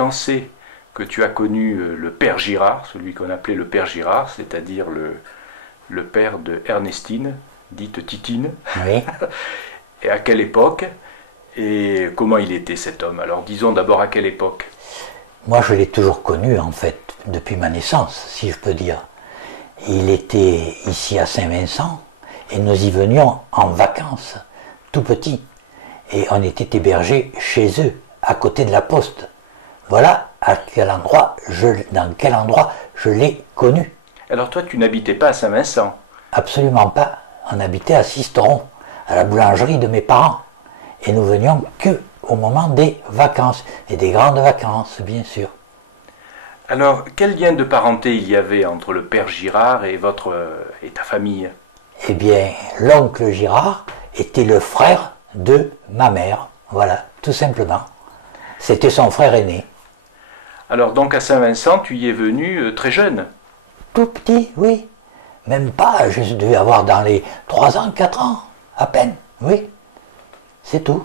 quand c'est que tu as connu le père Girard, celui qu'on appelait le père Girard, c'est-à-dire le père de Ernestine, dite Titine. Oui. Et à quelle époque? Et comment il était cet homme? Alors disons d'abord à quelle époque? Moi je l'ai toujours connu en fait, depuis ma naissance, si je peux dire. Il était ici à Saint-Vincent et nous y venions en vacances, tout petit. Et on était hébergés chez eux, à côté de la poste. Voilà dans quel endroit je l'ai connu. Alors toi tu n'habitais pas à Saint-Vincent? Absolument pas. On habitait à Sisteron, à la boulangerie de mes parents. Et nous venions que au moment des vacances, et des grandes vacances, bien sûr. Alors, quel lien de parenté il y avait entre le père Girard et ta famille? Eh bien, l'oncle Girard était le frère de ma mère, voilà, tout simplement. C'était son frère aîné. Alors donc à Saint-Vincent, tu y es venu très jeune? Tout petit, oui. Même pas, je devais avoir dans les 3 ans, 4 ans, à peine, oui. C'est tout.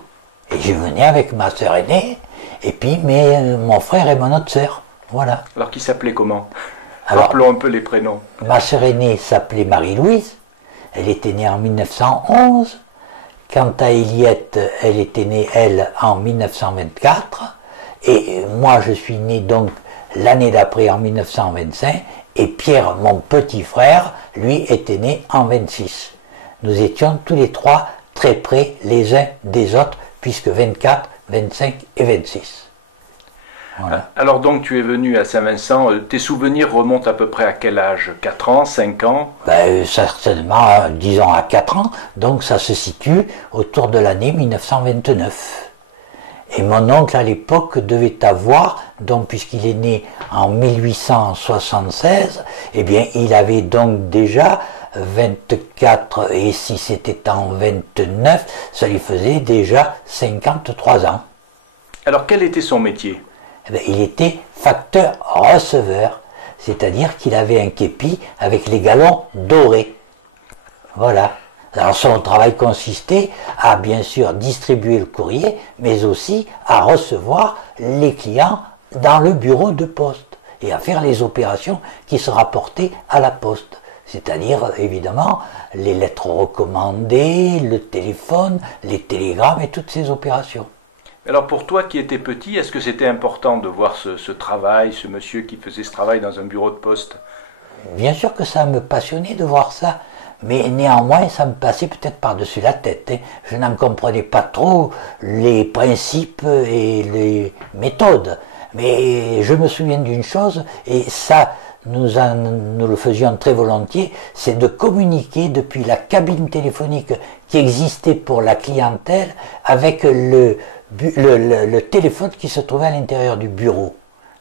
Et je venais avec ma sœur aînée, et puis mon frère et mon autre sœur, voilà. Alors qui s'appelait comment? Alors, rappelons un peu les prénoms. Ma sœur aînée s'appelait Marie-Louise, elle était née en 1911. Quant à Eliette, elle était née, elle, en 1924. Et moi, je suis né donc l'année d'après, en 1925. Et Pierre, mon petit frère, lui, était né en 26. Nous étions tous les trois très près les uns des autres, puisque 24, 25 et 26. Voilà. Alors donc tu es venu à Saint-Vincent, tes souvenirs remontent à peu près à quel âge? 4 ans, 5 ans? Certainement, disons à 4 ans, donc ça se situe autour de l'année 1929. Et mon oncle à l'époque devait avoir, donc puisqu'il est né en 1876, eh bien il avait donc déjà 24, et si c'était en 29, ça lui faisait déjà 53 ans. Alors quel était son métier? Eh bien, il était facteur-receveur, c'est-à-dire qu'il avait un képi avec les galons dorés. Voilà. Alors son travail consistait à bien sûr distribuer le courrier, mais aussi à recevoir les clients dans le bureau de poste et à faire les opérations qui se rapportaient à la poste. C'est-à-dire, évidemment, les lettres recommandées, le téléphone, les télégrammes et toutes ces opérations. Alors pour toi qui étais petit, est-ce que c'était important de voir ce travail, ce monsieur qui faisait ce travail dans un bureau de poste? Bien sûr que ça me passionnait de voir ça, mais néanmoins ça me passait peut-être par-dessus la tête. Je n'en comprenais pas trop les principes et les méthodes. Mais je me souviens d'une chose, et ça nous le faisions très volontiers, c'est de communiquer depuis la cabine téléphonique qui existait pour la clientèle avec le téléphone qui se trouvait à l'intérieur du bureau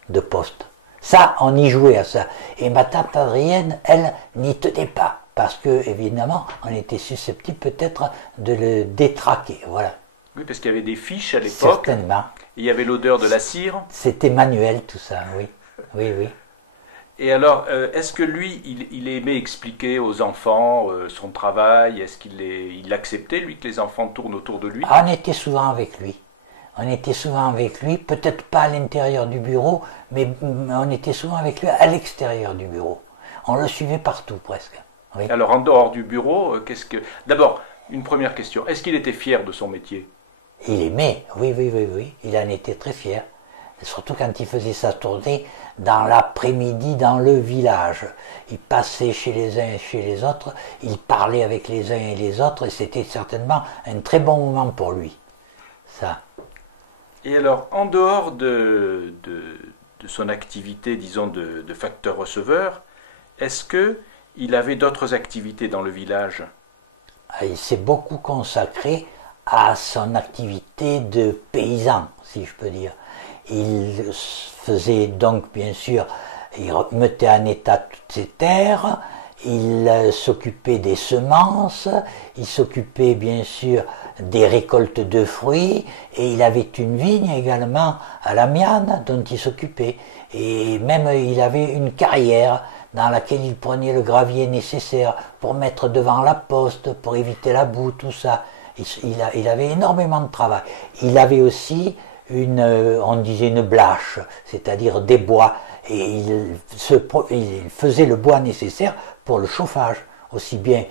de poste. Ça, on y jouait à ça. Et ma tante Adrienne, elle, n'y tenait pas. Parce que, évidemment, on était susceptible peut-être de le détraquer. Voilà. Oui, parce qu'il y avait des fiches à l'époque. Certainement. Il y avait l'odeur de la cire. C'était manuel tout ça, oui. Oui, oui. Et alors, est-ce que lui, il aimait expliquer aux enfants son travail? Est-ce qu'il acceptait, lui, que les enfants tournent autour de lui? On était souvent avec lui. On était souvent avec lui, peut-être pas à l'intérieur du bureau, mais on était souvent avec lui à l'extérieur du bureau. On le suivait partout presque. Oui. Alors en dehors du bureau, D'abord, une première question, est-ce qu'il était fier de son métier? Il aimait, oui, oui, oui, oui, il en était très fier. Surtout quand il faisait sa tournée dans l'après-midi dans le village. Il passait chez les uns et chez les autres, il parlait avec les uns et les autres, et c'était certainement un très bon moment pour lui. Ça. Et alors, en dehors de son activité, disons, de facteur-receveur, est-ce qu'il avait d'autres activités dans le village? Il s'est beaucoup consacré à son activité de paysan, si je peux dire. Il faisait donc, bien sûr, il mettait en état toutes ses terres, il s'occupait des semences, il s'occupait bien sûr des récoltes de fruits, et il avait une vigne également à l'Amiane dont il s'occupait. Et même il avait une carrière dans laquelle il prenait le gravier nécessaire pour mettre devant la poste, pour éviter la boue, tout ça. Il avait énormément de travail. Il avait aussi on disait une blache, c'est-à-dire des bois, et il faisait le bois nécessaire pour le chauffage, aussi bien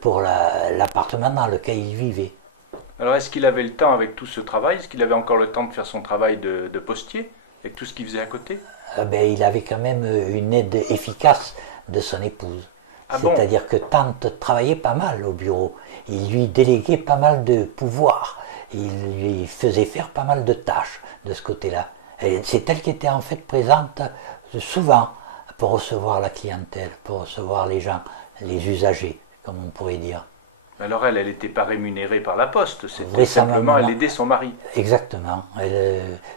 pour l'appartement dans lequel il vivait. Alors est-ce qu'il avait le temps avec tout ce travail? Est-ce qu'il avait encore le temps de faire son travail de postier, avec tout ce qu'il faisait à côté? Il avait quand même une aide efficace de son épouse. Ah C'est-à-dire que Tante travaillait pas mal au bureau. Il lui déléguait pas mal de pouvoirs. Il lui faisait faire pas mal de tâches de ce côté-là. Et c'est elle qui était en fait présente souvent pour recevoir la clientèle, pour recevoir les gens, les usagers, comme on pourrait dire. Alors elle n'était pas rémunérée par la poste, c'était simplement elle aidait son mari. Exactement.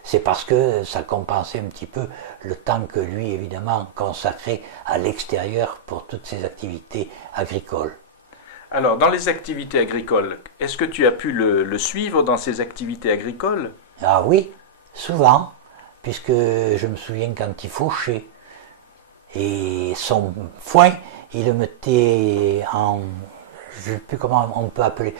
C'est parce que ça compensait un petit peu le temps que lui, évidemment, consacrait à l'extérieur pour toutes ses activités agricoles. Alors, dans les activités agricoles, est-ce que tu as pu le suivre dans ses activités agricoles? Ah oui, souvent, puisque je me souviens quand il fauchait. Et son foin, il le mettait en... Je ne sais plus comment on peut appeler,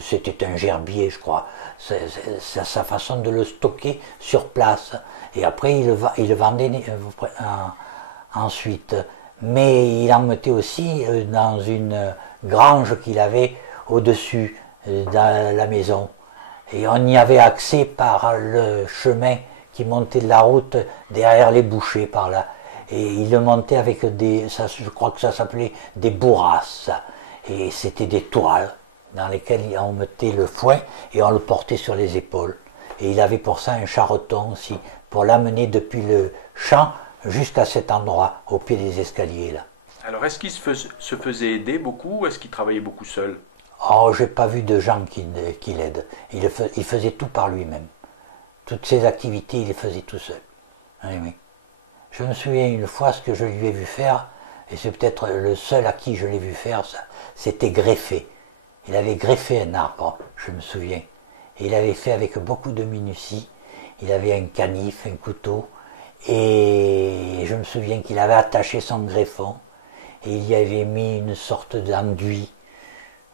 c'était un gerbier, je crois. C'est sa façon de le stocker sur place. Et après, il le vendait ensuite. Mais il en mettait aussi dans une grange qu'il avait au-dessus dans la maison. Et on y avait accès par le chemin qui montait de la route derrière les bouchers par là. Et il le montait avec je crois que ça s'appelait des bourrasques. Et c'était des toiles dans lesquelles on mettait le foin et on le portait sur les épaules. Et il avait pour ça un charreton aussi, pour l'amener depuis le champ jusqu'à cet endroit, au pied des escaliers là. Alors est-ce qu'il se faisait aider beaucoup ou est-ce qu'il travaillait beaucoup seul? Oh, j'ai pas vu de gens qui l'aident. Il faisait tout par lui-même. Toutes ses activités, il les faisait tout seul. Oui, oui. Je me souviens une fois ce que je lui ai vu faire, et c'est peut-être le seul à qui je l'ai vu faire ça, c'était greffer. Il avait greffé un arbre, je me souviens. Et il avait fait avec beaucoup de minutie. Il avait un canif, un couteau, et je me souviens qu'il avait attaché son greffon, et il y avait mis une sorte d'enduit,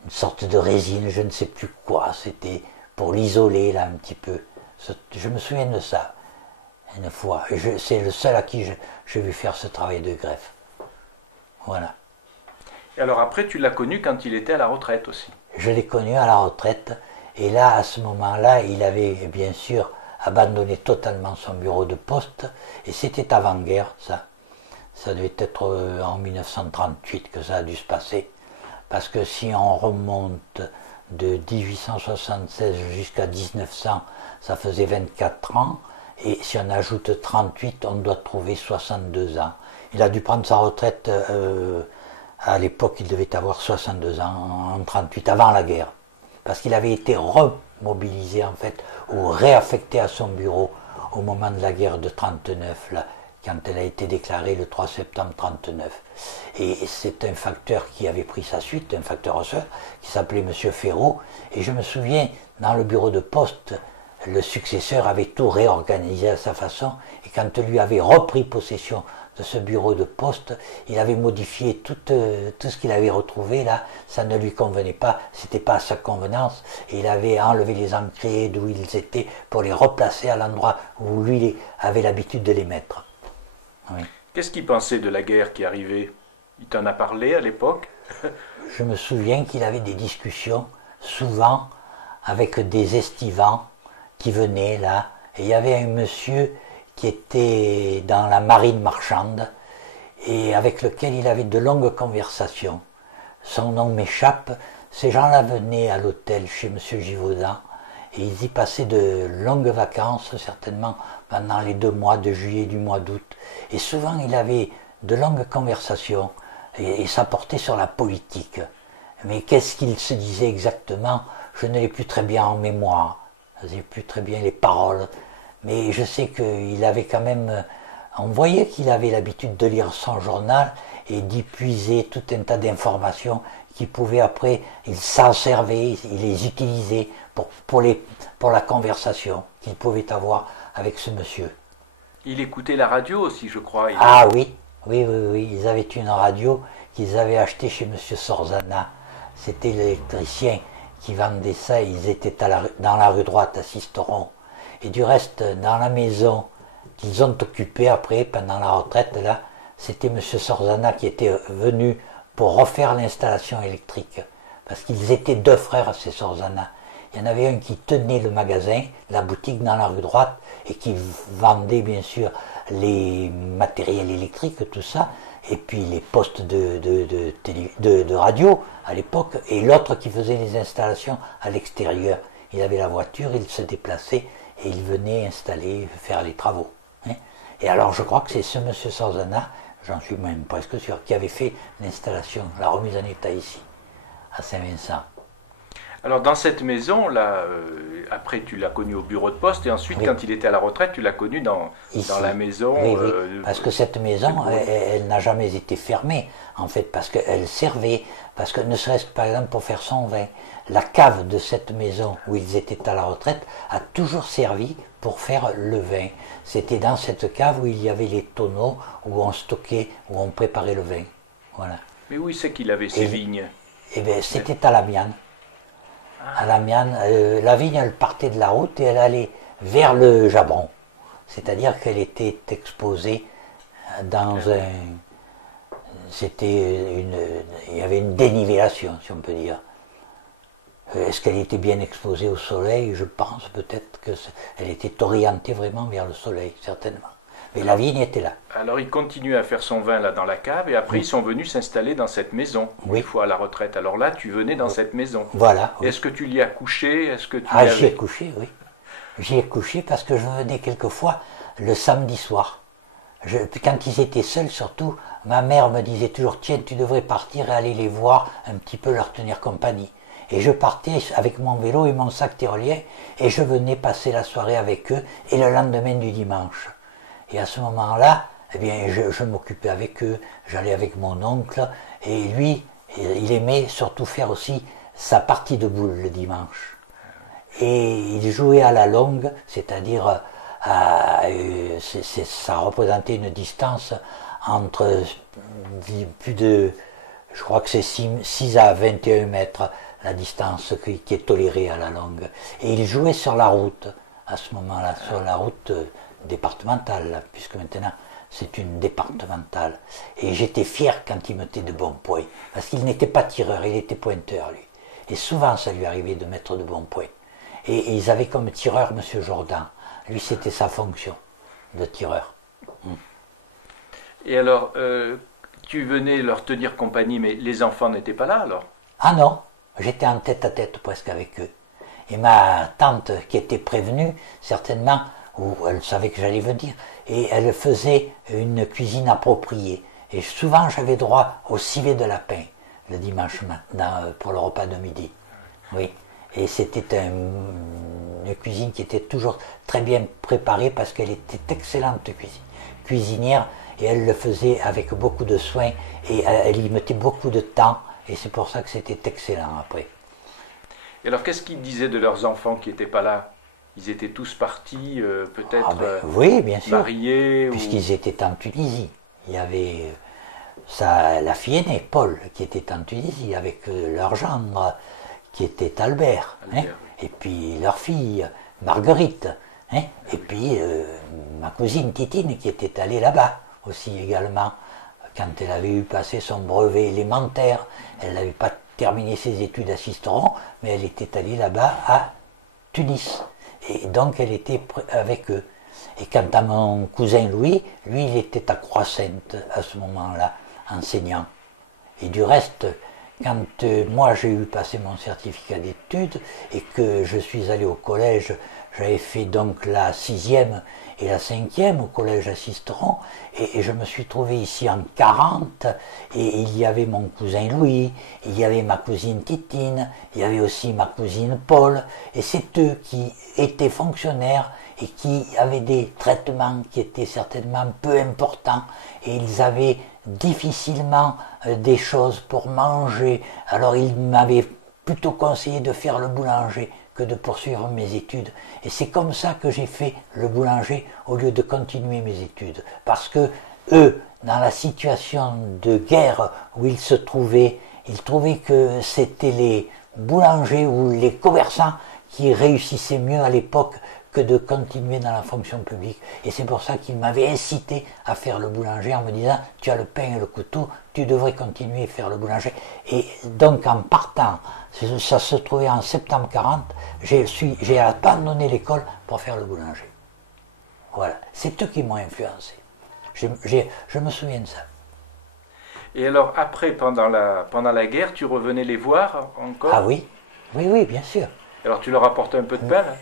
une sorte de résine, je ne sais plus quoi, c'était pour l'isoler là un petit peu. Je me souviens de ça, une fois. C'est le seul à qui j'ai vu faire ce travail de greffe. Voilà. Et alors après, tu l'as connu quand il était à la retraite aussi? Je l'ai connu à la retraite, et là, à ce moment-là, il avait bien sûr abandonné totalement son bureau de poste, et c'était avant-guerre, ça. Ça devait être en 1938 que ça a dû se passer, parce que si on remonte de 1876 jusqu'à 1900, ça faisait 24 ans, et si on ajoute 38, on doit trouver 62 ans. Il a dû prendre sa retraite, à l'époque il devait avoir 62 ans, en 38, avant la guerre, parce qu'il avait été remobilisé en fait, ou réaffecté à son bureau au moment de la guerre de 39, là, quand elle a été déclarée le 3 septembre 39. Et c'est un facteur qui avait pris sa suite, un facteur receveur, qui s'appelait M. Ferraud, et je me souviens, dans le bureau de poste, le successeur avait tout réorganisé à sa façon, et quand lui avait repris possession de ce bureau de poste, il avait modifié tout ce qu'il avait retrouvé là, ça ne lui convenait pas, c'était pas à sa convenance, et il avait enlevé les encriers d'où ils étaient pour les replacer à l'endroit où lui avait l'habitude de les mettre. Oui. Qu'est-ce qu'il pensait de la guerre qui arrivait? Il t'en a parlé à l'époque? Je me souviens qu'il avait des discussions, souvent, avec des estivants qui venaient là, et il y avait un monsieur qui était dans la marine marchande, et avec lequel il avait de longues conversations. Son nom m'échappe, ces gens-là venaient à l'hôtel chez M. Givaudan, et ils y passaient de longues vacances, certainement pendant les 2 mois de juillet et du mois d'août. Et souvent il avait de longues conversations, et ça portait sur la politique. Mais qu'est-ce qu'il se disait exactement? Je ne l'ai plus très bien en mémoire, je n'ai plus très bien les paroles, mais je sais qu'il avait quand même... On voyait qu'il avait l'habitude de lire son journal et d'y puiser tout un tas d'informations qu'il pouvait après, il s'en servait, il les utilisait pour la conversation qu'il pouvait avoir avec ce monsieur. Il écoutait la radio aussi, je crois. Ah oui, ils avaient une radio qu'ils avaient achetée chez M. Sorzana. C'était l'électricien qui vendait ça, ils étaient dans la rue droite à Sisteron. Et du reste, dans la maison qu'ils ont occupée après, pendant la retraite, là, c'était M. Sorzana qui était venu pour refaire l'installation électrique. Parce qu'ils étaient deux frères, ces Sorzana. Il y en avait un qui tenait le magasin, la boutique dans la rue droite, et qui vendait bien sûr les matériels électriques, tout ça, et puis les postes de radio à l'époque, et l'autre qui faisait les installations à l'extérieur. Il avait la voiture, il se déplaçait, et il venait installer, faire les travaux. Hein. Et alors je crois que c'est ce monsieur Sorzana, j'en suis même presque sûr, qui avait fait l'installation, la remise en état ici, à Saint-Vincent. Alors dans cette maison, là, après tu l'as connu au bureau de poste, et ensuite quand il était à la retraite, tu l'as connu dans la maison. Oui, parce que cette maison, elle n'a jamais été fermée, en fait, parce qu'elle servait, parce que ne serait-ce que par exemple pour faire son vin, la cave de cette maison où ils étaient à la retraite a toujours servi pour faire le vin. C'était dans cette cave où il y avait les tonneaux, où on stockait, où on préparait le vin. Voilà. Mais où c'est qu'il avait ses vignes? Eh bien, c'était à l'Amiens. À l'Amiens, la vigne, elle partait de la route et elle allait vers le Jabron. C'est-à-dire qu'elle était exposée dans un... il y avait une dénivellation, si on peut dire. Est-ce qu'elle était bien exposée au soleil? Je pense peut-être qu'elle était orientée vraiment vers le soleil, certainement. Mais la vigne était là. Alors il continuait à faire son vin là dans la cave, et après ils sont venus s'installer dans cette maison, une fois à la retraite. Alors là, tu venais dans cette maison. Voilà. Est-ce que tu l'y as couché? Est-ce que tu j'y ai couché, oui. J'y ai couché parce que je venais quelquefois le samedi soir. Quand ils étaient seuls surtout, ma mère me disait toujours, tiens, tu devrais partir et aller les voir, un petit peu leur tenir compagnie. Et je partais avec mon vélo et mon sac tyrolien, et je venais passer la soirée avec eux, et le lendemain du dimanche. Et à ce moment-là, eh bien, je m'occupais avec eux, j'allais avec mon oncle, et lui, il aimait surtout faire aussi sa partie de boules le dimanche. Et il jouait à la longue, c'est-à-dire, ça représentait une distance entre plus de, je crois que c'est 6 à 21 mètres, la distance qui est tolérée à la longue. Et il jouait sur la route, à ce moment-là, sur la route départementale, puisque maintenant c'est une départementale. Et j'étais fier quand il mettait de bons points, parce qu'il n'était pas tireur, il était pointeur, lui. Et souvent ça lui arrivait de mettre de bons points. Et ils avaient comme tireur M. Jourdan. Lui, c'était sa fonction de tireur. Et alors, tu venais leur tenir compagnie, mais les enfants n'étaient pas là alors? Ah non, j'étais en tête-à-tête presque avec eux. Et ma tante, qui était prévenue, certainement, ou elle savait que j'allais venir, et elle faisait une cuisine appropriée. Et souvent, j'avais droit au civet de lapin, le dimanche matin, pour le repas de midi. Oui. Et c'était une cuisine qui était toujours très bien préparée parce qu'elle était excellente cuisinière, et elle le faisait avec beaucoup de soin, et elle y mettait beaucoup de temps, et c'est pour ça que c'était excellent après. Et alors qu'est-ce qu'ils disaient de leurs enfants qui n'étaient pas là? Ils étaient tous partis, peut-être oui, bien sûr, mariés? Puisqu'ils étaient en Tunisie. Il y avait la fille aînée, Paul, qui était en Tunisie avec leur gendre, qui était Albert. Hein, et puis leur fille, Marguerite. Hein, et puis ma cousine Titine, qui était allée là-bas aussi également. Quand elle avait eu passé son brevet élémentaire, elle n'avait pas terminé ses études à Sisteron, mais elle était allée là-bas à Tunis. Et donc elle était avec eux. Et quant à mon cousin Louis, lui il était à Croix-Sainte à ce moment-là, enseignant. Et du reste, quand moi j'ai eu passé mon certificat d'études et que je suis allé au collège, j'avais fait donc la 6e et la 5e au collège à Sisteron, et je me suis trouvé ici en 40, et il y avait mon cousin Louis, il y avait ma cousine Titine, il y avait aussi ma cousine Paul, et c'est eux qui étaient fonctionnaires et qui avaient des traitements qui étaient certainement peu importants, et ils avaient difficilement des choses pour manger. Alors ils m'avaient plutôt conseillé de faire le boulanger que de poursuivre mes études. Et c'est comme ça que j'ai fait le boulanger au lieu de continuer mes études. Parce que eux, dans la situation de guerre où ils se trouvaient, ils trouvaient que c'était les boulangers ou les commerçants qui réussissaient mieux à l'époque que de continuer dans la fonction publique. Et c'est pour ça qu'il m'avait incité à faire le boulanger en me disant « Tu as le pain et le couteau, tu devrais continuer à faire le boulanger ». Et donc en partant, ça se trouvait en septembre 40, j'ai abandonné l'école pour faire le boulanger. Voilà, c'est eux qui m'ont influencé. Je me souviens de ça. Et alors après, pendant la guerre, tu revenais les voir encore? Ah oui, oui, bien sûr. Alors tu leur apportais un peu de pain là?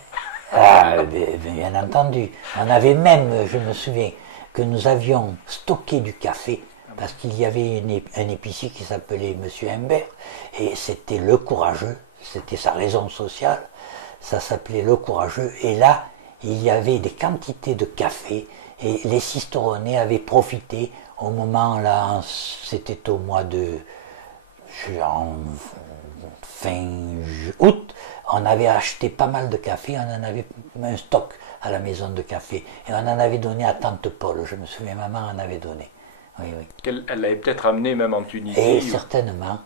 Ah, bien entendu. On avait même, je me souviens, que nous avions stocké du café, parce qu'il y avait un épicier qui s'appelait Monsieur Humbert, et c'était le courageux, c'était sa raison sociale, ça s'appelait le courageux, et là, il y avait des quantités de café, et les cisteronnais avaient profité au moment là, c'était au mois de fin août, on avait acheté pas mal de café, on en avait un stock à la maison de café, et on en avait donné à Tante Paul, je me souviens, maman en avait donné. Oui, oui. Elle l'avait peut-être amené même en Tunisie. Et certainement,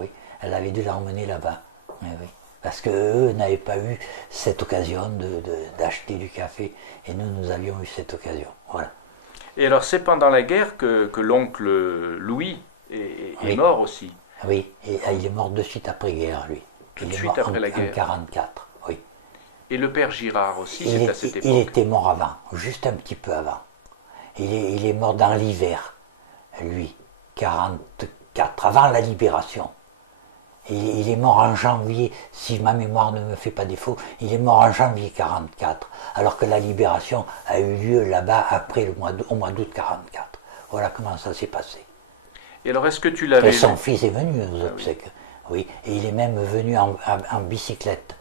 oui. Elle avait dû l'emmener là-bas. Oui, oui. Parce qu'eux n'avaient pas eu cette occasion d'acheter du café, et nous avions eu cette occasion. Voilà. Et alors c'est pendant la guerre que l'oncle Louis est mort aussi. Oui, et il est mort de suite après-guerre, lui. Tout de suite après la guerre. En 1944, oui. Et le père Girard aussi, c'est à cette époque. Il était mort avant, juste un petit peu avant. Il est mort dans l'hiver, lui, 1944, avant la libération. Il est mort en janvier, si ma mémoire ne me fait pas défaut, il est mort en janvier 1944, alors que la libération a eu lieu là-bas après au mois d'août 1944. Voilà comment ça s'est passé. Et alors est-ce que tu l'avais... Et son fils est venu aux obsèques, oui, et il est même venu en bicyclette.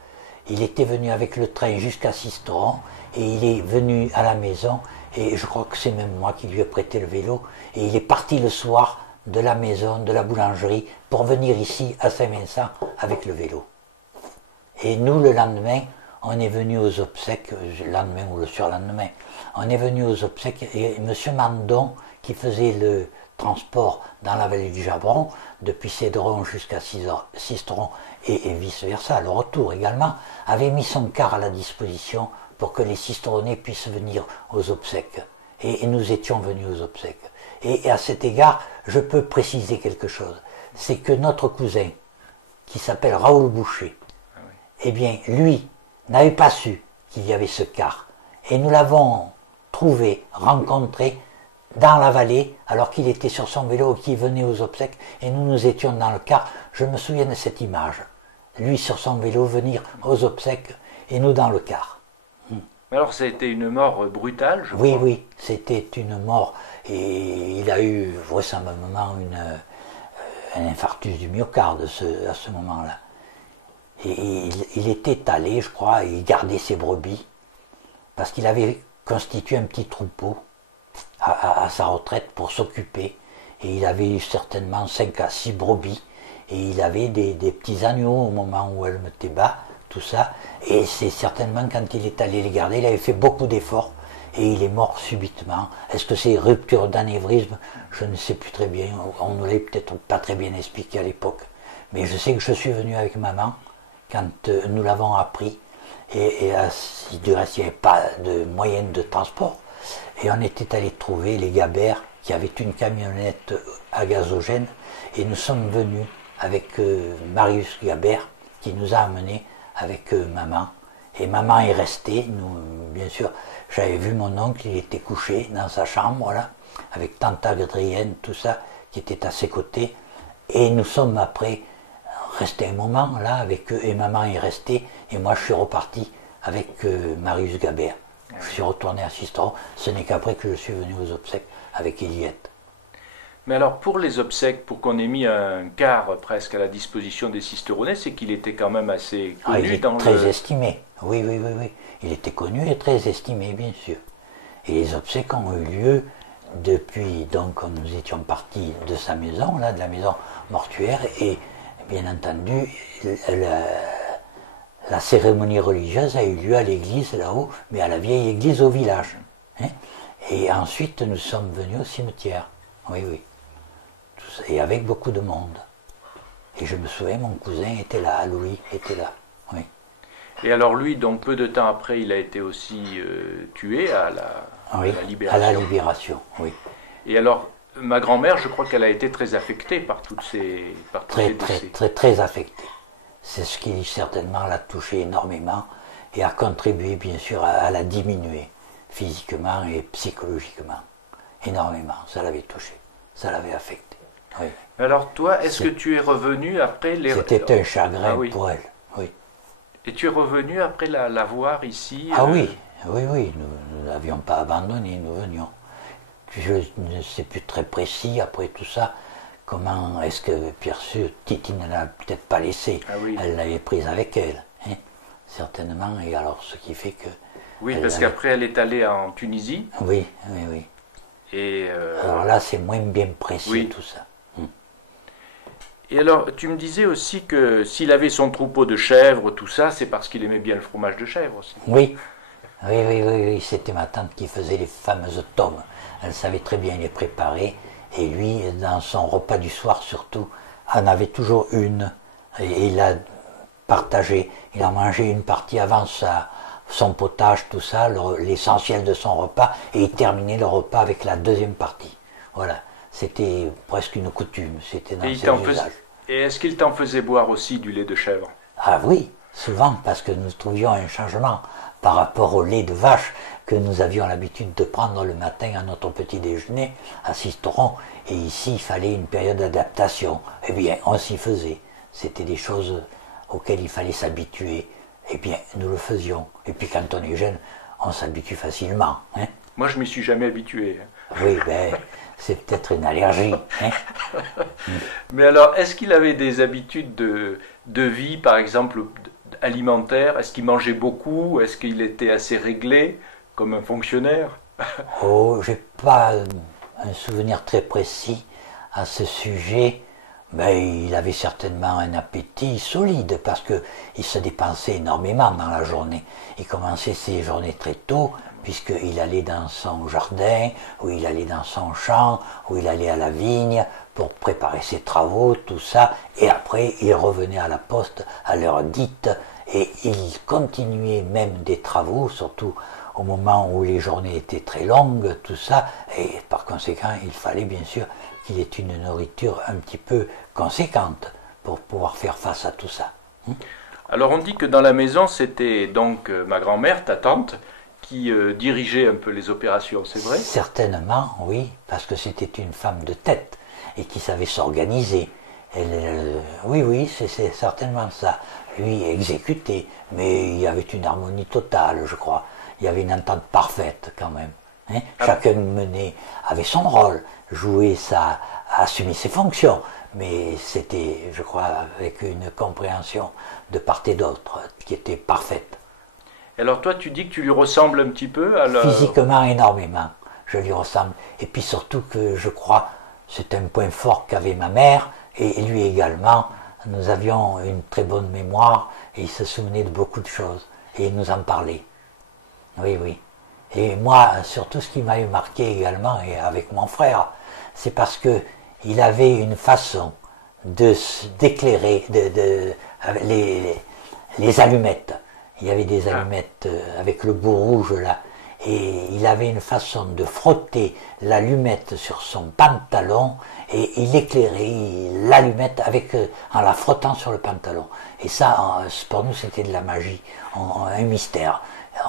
Il était venu avec le train jusqu'à Sisteron, et il est venu à la maison, et je crois que c'est même moi qui lui ai prêté le vélo, et il est parti le soir de la maison, de la boulangerie, pour venir ici à Saint-Vincent avec le vélo. Et nous, le lendemain, on est venu aux obsèques, le lendemain ou le surlendemain, on est venu aux obsèques, et M. Mandon, qui faisait le transport dans la vallée du Jabron, depuis Cédron jusqu'à Sisteron, et vice-versa, le retour également, avait mis son car à la disposition pour que les Sisteronnais puissent venir aux obsèques. Et nous étions venus aux obsèques. Et à cet égard, je peux préciser quelque chose. C'est que notre cousin, qui s'appelle Raoul Boucher, eh bien, lui, n'avait pas su qu'il y avait ce car. Et nous l'avons trouvé, rencontré, dans la vallée, alors qu'il était sur son vélo, qu'il venait aux obsèques, et nous étions dans le car. Je me souviens de cette image. Lui sur son vélo, venir aux obsèques, et nous dans le car. Alors ça a été une mort brutale, je crois. Oui, oui, c'était une mort, et il a eu vraisemblablement un infarctus du myocarde à ce moment-là. Et il était allé, je crois, et il gardait ses brebis, parce qu'il avait constitué un petit troupeau à sa retraite pour s'occuper, et il avait eu certainement 5 à 6 brebis, et il avait des petits agneaux au moment où elle mettait bas, tout ça, et c'est certainement quand il est allé les garder, il avait fait beaucoup d'efforts, et il est mort subitement. Est-ce que c'est rupture d'anévrisme? Je ne sais plus très bien, on ne l'avait peut-être pas très bien expliqué à l'époque, mais je sais que je suis venu avec maman, quand nous l'avons appris, et du reste il n'y avait pas de moyens de transport, et on était allé trouver les Gabert, qui avaient une camionnette à gazogène, et nous sommes venus avec Marius Gabert, qui nous a amenés avec maman, et maman est restée. Nous, bien sûr, j'avais vu mon oncle, il était couché dans sa chambre, là, avec tante Adrienne, tout ça, qui était à ses côtés, et nous sommes après restés un moment là avec eux, et maman est restée, et moi je suis reparti avec Marius Gabert. Je suis retourné à Sisteron, ce n'est qu'après que je suis venu aux obsèques avec Eliette. Mais alors pour les obsèques, pour qu'on ait mis un quart presque à la disposition des Sisteronnais, c'est qu'il était quand même assez connu il est très estimé, oui. Il était connu et très estimé, bien sûr. Et les obsèques ont eu lieu depuis, donc quand nous étions partis de sa maison, là, de la maison mortuaire, et bien entendu, la cérémonie religieuse a eu lieu à l'église là-haut, mais à la vieille église au village. Hein. Et ensuite, nous sommes venus au cimetière. Oui. Tout ça, et avec beaucoup de monde. Et je me souviens, mon cousin était là, Louis était là. Oui. Et alors lui, donc peu de temps après, il a été aussi tué à Oui, la Libération. à la Libération, oui. Et alors, ma grand-mère, je crois qu'elle a été très affectée par tous ces décès. Très affecté. C'est ce qui certainement l'a touché énormément et a contribué bien sûr à la diminuer physiquement et psychologiquement. Énormément, ça l'avait touché, ça l'avait affecté. Oui. Alors toi, est-ce que tu es revenu après les... C'était un chagrin oui. pour elle, oui. Et tu es revenu après la voir ici Ah oui, oui, nous ne l'avions pas abandonné, nous venions. Je ne sais plus très précis après tout ça, comment est-ce que bien sûr Titi ne l'a peut-être pas laissée, elle l'avait prise avec elle, hein, certainement, et alors ce qui fait que... Oui, parce qu'après elle est allée en Tunisie. Oui. Et alors là c'est moins bien précis tout ça. Et alors, tu me disais aussi que s'il avait son troupeau de chèvres, tout ça, c'est parce qu'il aimait bien le fromage de chèvre aussi. Oui, c'était ma tante qui faisait les fameuses tomes. Elle savait très bien les préparer. Et lui, dans son repas du soir surtout, en avait toujours une. Et il a partagé. Il a mangé une partie avant son potage, tout ça, l'essentiel de son repas. Et il terminait le repas avec la deuxième partie. Voilà. C'était presque une coutume, c'était dans ses usages. Et est-ce qu'il t'en faisait boire aussi du lait de chèvre? Ah oui, souvent, parce que nous trouvions un changement par rapport au lait de vache que nous avions l'habitude de prendre le matin à notre petit déjeuner à Sisteron. Et ici, il fallait une période d'adaptation. Eh bien, on s'y faisait. C'était des choses auxquelles il fallait s'habituer. Eh bien, nous le faisions. Et puis quand on est jeune, on s'habitue facilement. Hein. Moi, je ne m'y suis jamais habitué. Oui, ben... c'est peut-être une allergie. Hein. Mais alors, est-ce qu'il avait des habitudes de vie, par exemple, alimentaires? Est-ce qu'il mangeait beaucoup? Est-ce qu'il était assez réglé, comme un fonctionnaire? Oh, j'ai pas un souvenir très précis à ce sujet. Mais il avait certainement un appétit solide parce qu'il se dépensait énormément dans la journée. Il commençait ses journées très tôt, puisqu'il allait dans son jardin, ou il allait dans son champ, ou il allait à la vigne pour préparer ses travaux, tout ça, et après il revenait à la poste à l'heure dite, et il continuait même des travaux, surtout au moment où les journées étaient très longues, tout ça, et par conséquent il fallait bien sûr qu'il ait une nourriture un petit peu conséquente pour pouvoir faire face à tout ça. Alors on dit que dans la maison c'était donc ma grand-mère, ta tante, qui dirigeait un peu les opérations, c'est vrai? Certainement, oui, parce que c'était une femme de tête et qui savait s'organiser. Oui, c'est certainement ça. Lui exécutait, mais il y avait une harmonie totale, je crois. Il y avait une entente parfaite quand même. Hein. Chacun avait son rôle, assumait ses fonctions, mais c'était, je crois, avec une compréhension de part et d'autre qui était parfaite. Alors toi, tu dis que tu lui ressembles un petit peu Physiquement, énormément, je lui ressemble. Et puis surtout que je crois, c'est un point fort qu'avait ma mère, et lui également, nous avions une très bonne mémoire, et il se souvenait de beaucoup de choses, et il nous en parlait. Oui. Et moi, surtout ce qui m'a marqué également, et avec mon frère, c'est parce que il avait une façon d'éclairer les allumettes. Il y avait des allumettes avec le bout rouge là, et il avait une façon de frotter l'allumette sur son pantalon, et il éclairait l'allumette en la frottant sur le pantalon. Et ça, pour nous, c'était de la magie, un mystère.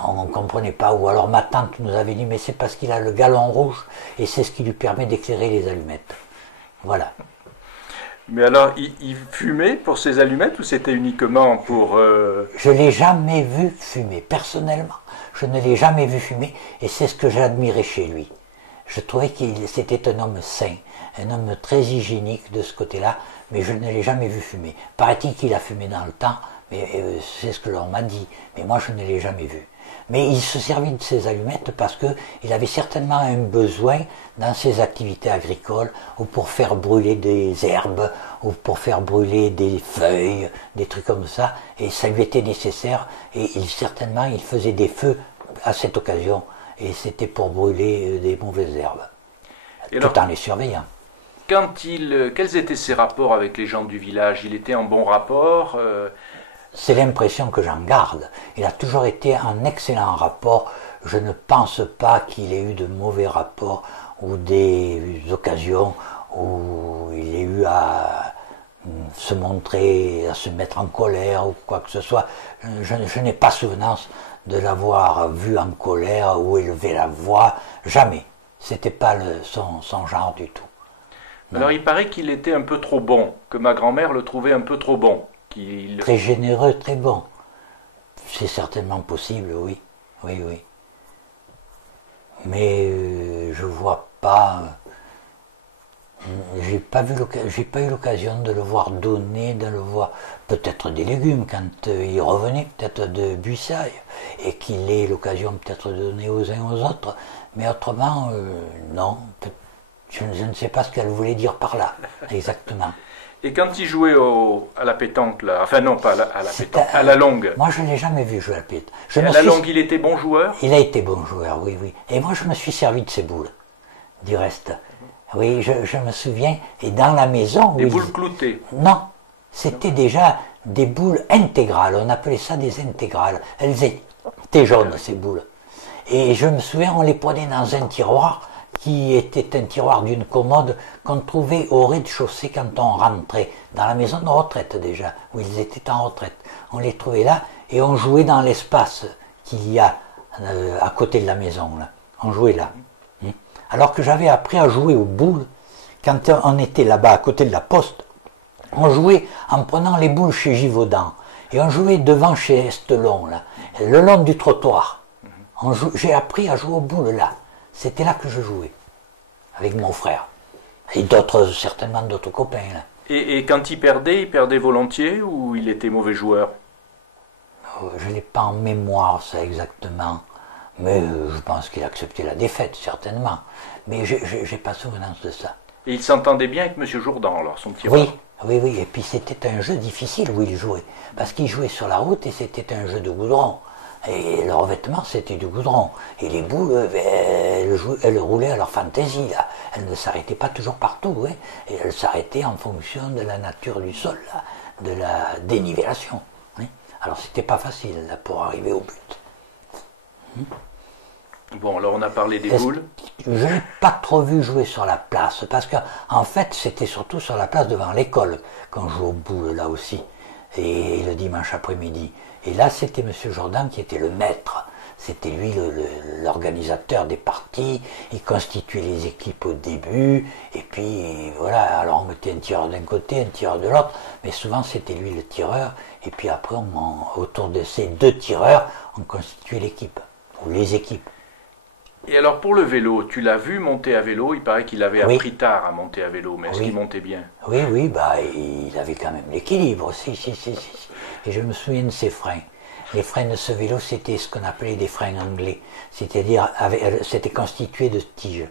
On ne comprenait pas, ou alors ma tante nous avait dit, mais c'est parce qu'il a le galon rouge, et c'est ce qui lui permet d'éclairer les allumettes. Voilà. Mais alors, il fumait pour ses allumettes ou c'était uniquement pour... Je ne l'ai jamais vu fumer, personnellement. Je ne l'ai jamais vu fumer, et c'est ce que j'admirais chez lui. Je trouvais qu'il c'était un homme sain, un homme très hygiénique de ce côté-là, mais je ne l'ai jamais vu fumer. Paraît-il qu'il a fumé dans le temps, mais c'est ce que l'on m'a dit, mais moi je ne l'ai jamais vu. Mais il se servait de ces allumettes parce qu'il avait certainement un besoin dans ses activités agricoles, ou pour faire brûler des herbes, ou pour faire brûler des feuilles, des trucs comme ça, et ça lui était nécessaire, et certainement il faisait des feux à cette occasion, et c'était pour brûler des mauvaises herbes, et tout en les surveillant. Quels étaient ses rapports avec les gens du village? Il était en bon rapport c'est l'impression que j'en garde. Il a toujours été en excellent rapport. Je ne pense pas qu'il ait eu de mauvais rapports ou des occasions où il ait eu à se montrer, à se mettre en colère ou quoi que ce soit. Je n'ai pas souvenance de l'avoir vu en colère ou élever la voix. Jamais. C'était pas son genre du tout. Non. Alors il paraît qu'il était un peu trop bon, que ma grand-mère le trouvait un peu trop bon. Très généreux, très bon. C'est certainement possible, oui. Oui, oui. Mais je vois pas. J'ai pas eu l'occasion de le voir donner, de le voir peut-être des légumes quand il revenait peut-être de Buissailles et qu'il ait l'occasion peut-être de donner aux uns aux autres, mais autrement non, je ne sais pas ce qu'elle voulait dire par là exactement. Et quand il jouait à la pétanque, là, enfin non pas à la pétanque, à la longue. Moi je ne l'ai jamais vu jouer à la pétanque. À la longue il était bon joueur? Il a été bon joueur, oui, oui. Et moi je me suis servi de ses boules, du reste. Oui, je me souviens, et dans la maison... Des boules cloutées? Non, c'était déjà des boules intégrales, on appelait ça des intégrales. Elles étaient jaunes, ces boules. Et je me souviens, on les prenait dans un tiroir, qui était un tiroir d'une commode qu'on trouvait au rez-de-chaussée quand on rentrait, dans la maison de retraite déjà, où ils étaient en retraite. On les trouvait là, et on jouait dans l'espace qu'il y a à côté de la maison, là. On jouait là. Alors que j'avais appris à jouer aux boules, quand on était là-bas à côté de la poste, on jouait en prenant les boules chez Givaudan. Et on jouait devant chez Estelon, là, le long du trottoir. J'ai appris à jouer aux boules là. C'était là que je jouais, avec mon frère. Et certainement d'autres copains. Là. Et quand il perdait volontiers ou il était mauvais joueur? Je ne l'ai pas en mémoire, ça exactement. Mais je pense qu'il acceptait la défaite, certainement. Mais je n'ai pas souvenance de ça. Et il s'entendait bien avec M. Jourdan, alors, son petit frère? Oui. Et puis c'était un jeu difficile où il jouait. Parce qu'il jouait sur la route et c'était un jeu de goudron. Et leur vêtement, c'était du goudron. Et les boules, elles roulaient à leur fantaisie, là. Elles ne s'arrêtaient pas toujours partout, hein. Et elles s'arrêtaient en fonction de la nature du sol, là, de la dénivellation. Hein. Alors c'était pas facile, là, pour arriver au but. Bon, alors on a parlé des boules. Je n'ai pas trop vu jouer sur la place, parce qu'en fait, c'était surtout sur la place devant l'école qu'on jouait aux boules, là aussi, et le dimanche après-midi. Et là, c'était M. Jourdan qui était le maître. C'était lui l'organisateur des parties, il constituait les équipes au début, et puis voilà, alors on mettait un tireur d'un côté, un tireur de l'autre, mais souvent c'était lui le tireur, et puis après, autour de ces deux tireurs, on constituait l'équipe, ou les équipes. Et alors pour le vélo, tu l'as vu monter à vélo? Il paraît qu'il avait appris tard à monter à vélo, mais est-ce qu'il montait bien? Oui, il avait quand même l'équilibre, si. Et je me souviens de ses freins. Les freins de ce vélo, c'était ce qu'on appelait des freins anglais, c'est-à-dire c'était constitué de tiges.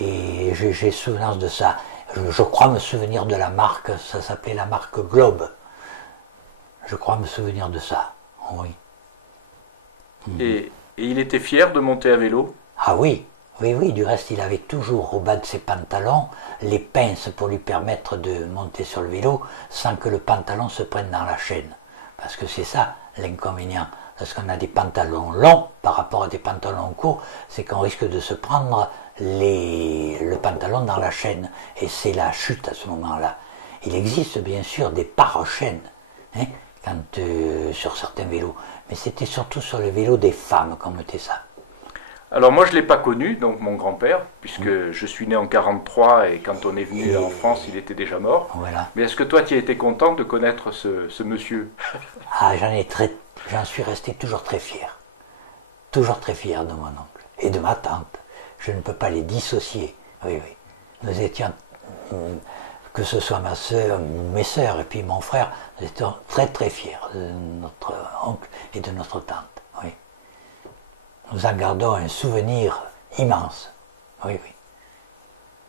Et j'ai souvenance de ça. Je crois me souvenir de la marque, ça s'appelait la marque Globe. Je crois me souvenir de ça, oui. Et il était fier de monter à vélo? Ah oui, du reste il avait toujours au bas de ses pantalons les pinces pour lui permettre de monter sur le vélo sans que le pantalon se prenne dans la chaîne. Parce que c'est ça l'inconvénient. Parce qu'on a des pantalons longs par rapport à des pantalons courts, c'est qu'on risque de se prendre le pantalon dans la chaîne. Et c'est la chute à ce moment-là. Il existe bien sûr des pare-chaînes, hein, sur certains vélos. Mais c'était surtout sur le vélo des femmes qu'on mettait ça. Alors moi je ne l'ai pas connu, donc mon grand-père, puisque je suis né en 1943 et quand on est venu en France il était déjà mort. Voilà. Mais est-ce que toi tu as été content de connaître ce monsieur? Ah, j'en suis resté toujours très fier. Toujours très fier de mon oncle et de ma tante. Je ne peux pas les dissocier. Oui. Nous étions, que ce soit ma soeur, mes sœurs et puis mon frère, nous étions très très fiers de notre oncle et de notre tante. Oui. Nous en gardons un souvenir immense. Oui.